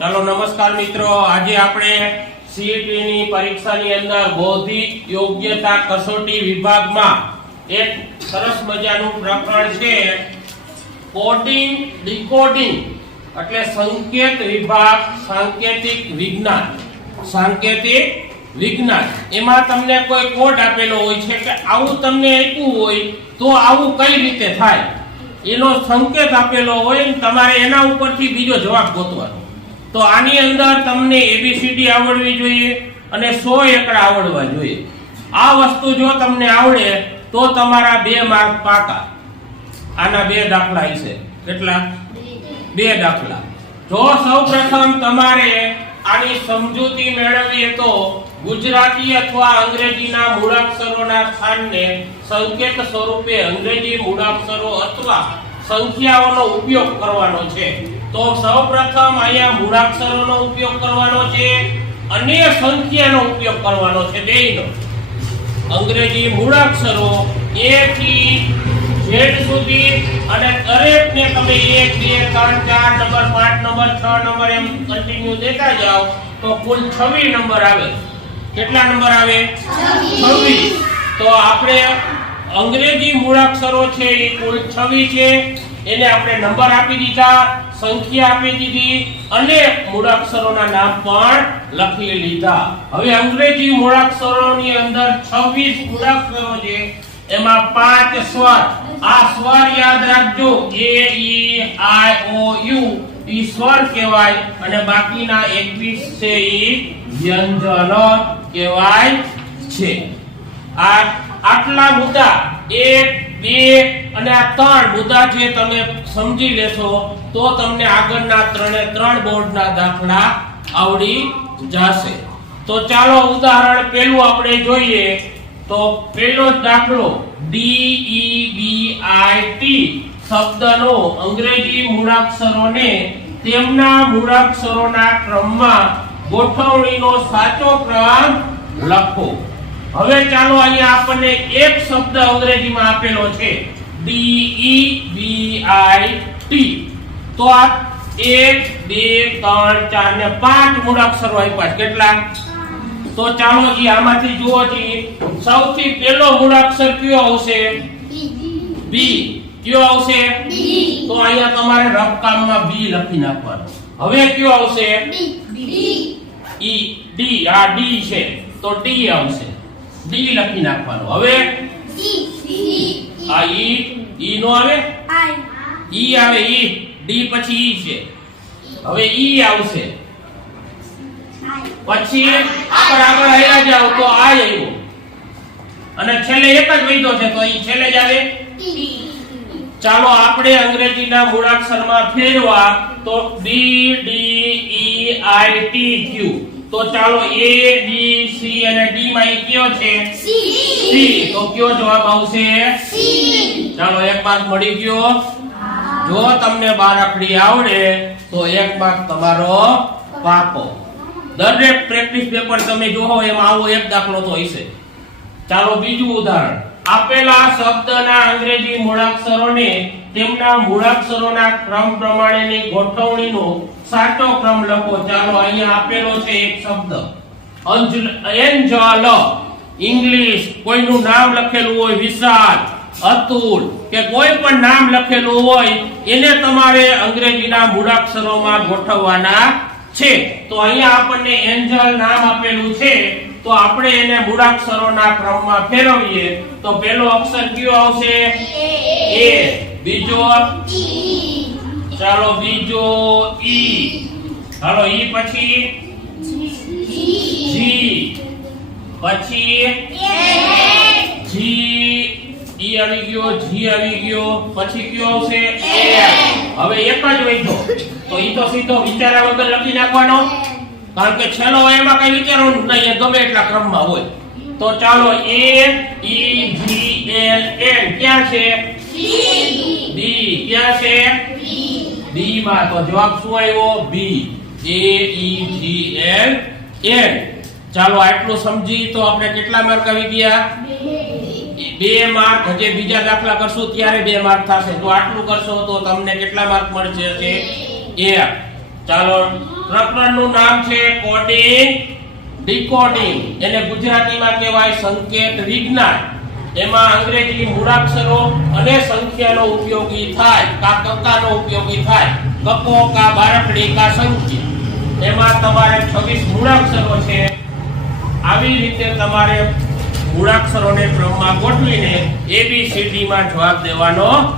ચાલો નમસ્કાર મિત્રો, આજે આપણે સીઈટી ની પરીક્ષાની અંદર બૌદ્ધિક યોગ્યતા કસોટી વિભાગમાં એક સરસ મજાનું પ્રકરણ છે કોડિંગ ડીકોડિંગ એટલે સંકેત વિભાગ સાંકેતિક વિજ્ઞાન એમાં તમને કોઈ કોડ આપેલો હોય છે કે આવું તમને આપ્યું હોય તો આવું કઈ રીતે થાય એનો સંકેત આપેલો હોય ને તમારે એના ઉપરથી બીજો જવાબ ગોતવાનો। તો આની અંદર તમને એબીસીડી આવડવી જોઈએ અને 100 એકડા આવડવા જોઈએ। આ વસ્તુ જો તમને આવડે તો તમારા 2 માર્ક પાકા। આના 2 દાખલા છે। કેટલા? 2 દાખલા। જો સૌપ્રથમ તમારે આની સમજૂતી મેળવવી તો ગુજરાતી અથવા અંગ્રેજીના મૂળાક્ષરોના સ્થાનને સંકેત સ્વરૂપે અંગ્રેજી મૂળાક્ષરો અથવા સંખ્યાઓનો ઉપયોગ કરવાનો છે। તો સૌપ્રથમ અહીંયા મૂળાક્ષરોનો ઉપયોગ કરવાનો છે અને સંખ્યાનો ઉપયોગ કરવાનો છે બેયનો। અંગ્રેજી મૂળાક્ષરો A થી Z સુધી અને દરેકને તમે 1 2 3 4 નંબર 5 નંબર 6 નંબર એમ કન્ટિન્યુ દેતા જાઓ તો કુલ 26 નંબર આવે। કેટલા નંબર આવે? 26। તો આપણે અંગ્રેજી મૂળાક્ષરો છે એ કુલ 26 છે, એને આપણે નંબર આપી દીધા, સંખ્યા આપી દીધી અને મૂળાક્ષરોના નામ પણ લખી લીધા। હવે અંગ્રેજી મૂળાક્ષરોની અંદર 26 મૂળાક્ષરો છે, એમાં 5 સ્વર। આ સ્વર યાદ રાખજો, A E I O U ઈ સ્વર કહેવાય અને બાકીના 21 છે ઈ વ્યંજન કહેવાય છે। આટલા મુદ્દા 1 2 અને આ 3 મુદ્દા જે તમે સમજી લેશો તો તમને આગળના 3 બોર્ડના દાખલા આવડી જશે। તો ચાલો ઉદાહરણ પહેલું આપણે જોઈએ। તો પહેલો દાખલો DEBIT શબ્દનો અંગ્રેજી મૂળાક્ષરોને તેમના મૂળાક્ષરોના ક્રમમાં ગોઠવણીનો સાચો ક્રમ લખો। હવે ચાલો અહીંયા આપણને એક શબ્દ અંગ્રેજીમાં આપેલો છે DEBIT। તો આ 1 2 3 4 ને 5 મૂળાક્ષરો આપ્યા। કેટલા? તો ચાલો જી આમાંથી જુઓ જી, સૌથી પહેલો મૂળાક્ષર કયો આવશે? B। કયો આવશે? B। તો અહીંયા તમારે રફકામમાં B લખી નાખવાનો। હવે કયો આવશે? D। D આ D છે તો D આવશે, D લખી નાખવાનો। હવે આ E નો આવે, E આવે, E D પછી E છે, હવે E આવશે। પછી આગળ આવ્યા જાવ તો આ આવ્યો અને છેલ્લે એક જ વધ્યો છે તો ઈ છેલ્લે જ આવે T। ચાલો આપણે અંગ્રેજીના મૂળાક્ષરમાં ફેરવા તો D D E I T Q। તો ચાલો A B C અને D માં ઈ કયો છે? C। તો કયો જવાબ આવશે? C। ચાલો 1 માર્ક મળી ગયો। જો તમને બારાખડી આવડે તો 1 માર્ક તમારો પાકો। દરેક પ્રેક્ટિસ પેપર તમે જોવો એમાં આવો એક દાખલો તો હશે। ચાલો બીજું ઉદાહરણ, આપેલા શબ્દના અંગ્રેજી મૂળાક્ષરોને તેમના મૂળાક્ષરોના ક્રમ પ્રમાણેની ગોઠવણીનો સાચો ક્રમ લખો। ચાલો અહીંયા આપેલો છે એક શબ્દ એન્જલ, ઇંગ્લિશ, કોઈનું નામ લખેલું હોય વિશાલ, અતુલ કે કોઈ પણ નામ લખેલું હોય એને તમારે અંગ્રેજીના મૂળાક્ષરોમાં ગોઠવવાના છે। તો અહીંયા આપણને એન્જલ નામ આપેલું છે તો આપણે એને મૂળાક્ષરોના ક્રમમાં ફેરવીએ તો પહેલો અક્ષર કયો આવશે? A। બીજો E। ચાલો બીજો E। ચાલો E પછી G, પછી G, E આવી ગયો, G આવી ગયો, પછી કયો આવશે? A। હવે એક જ વધ્યો તો ઈ તો સીધો વિચાર્યા વગર લખી નાખવાનો, કારણ કે છેલ્લો એમાં કઈ વિચારવાનું નહીં, ગમે એટલા ક્રમમાં હોય। તો ચાલો A E G L N ક્યાં છે? B। ક્યાં છે? B માં। તો જવાબ શું આવ્યો? B। A E G L N। ચાલો આટલું સમજી તો આપણે કેટલા માર્ક આવી ગયા? 2 માર્ક। હજી બીજા દાખલા કરશું ત્યારે 2 માર્ક થશે। તો આટલું કરશો તો તમને કેટલા માર્ક મળશે? 1। ચાલો, પ્રકરણનું નામ છે કોડિંગ ડીકોડિંગ. એને ગુજરાતીમાં કહેવાય સંકેત વિજ્ઞાન. એમાં અંગ્રેજી મૂળાક્ષરો અને સંખ્યાનો ઉપયોગી થાય. કક્કાનો ઉપયોગી થાય. કકો કા બારકડી કા સંખ્યા. એમાં તમારે 26 મૂળાક્ષરો છે. આવી રીતે તમારે મૂળાક્ષરોને ક્રમમાં ગોઠવીને ABCD માં જવાબ દેવાનો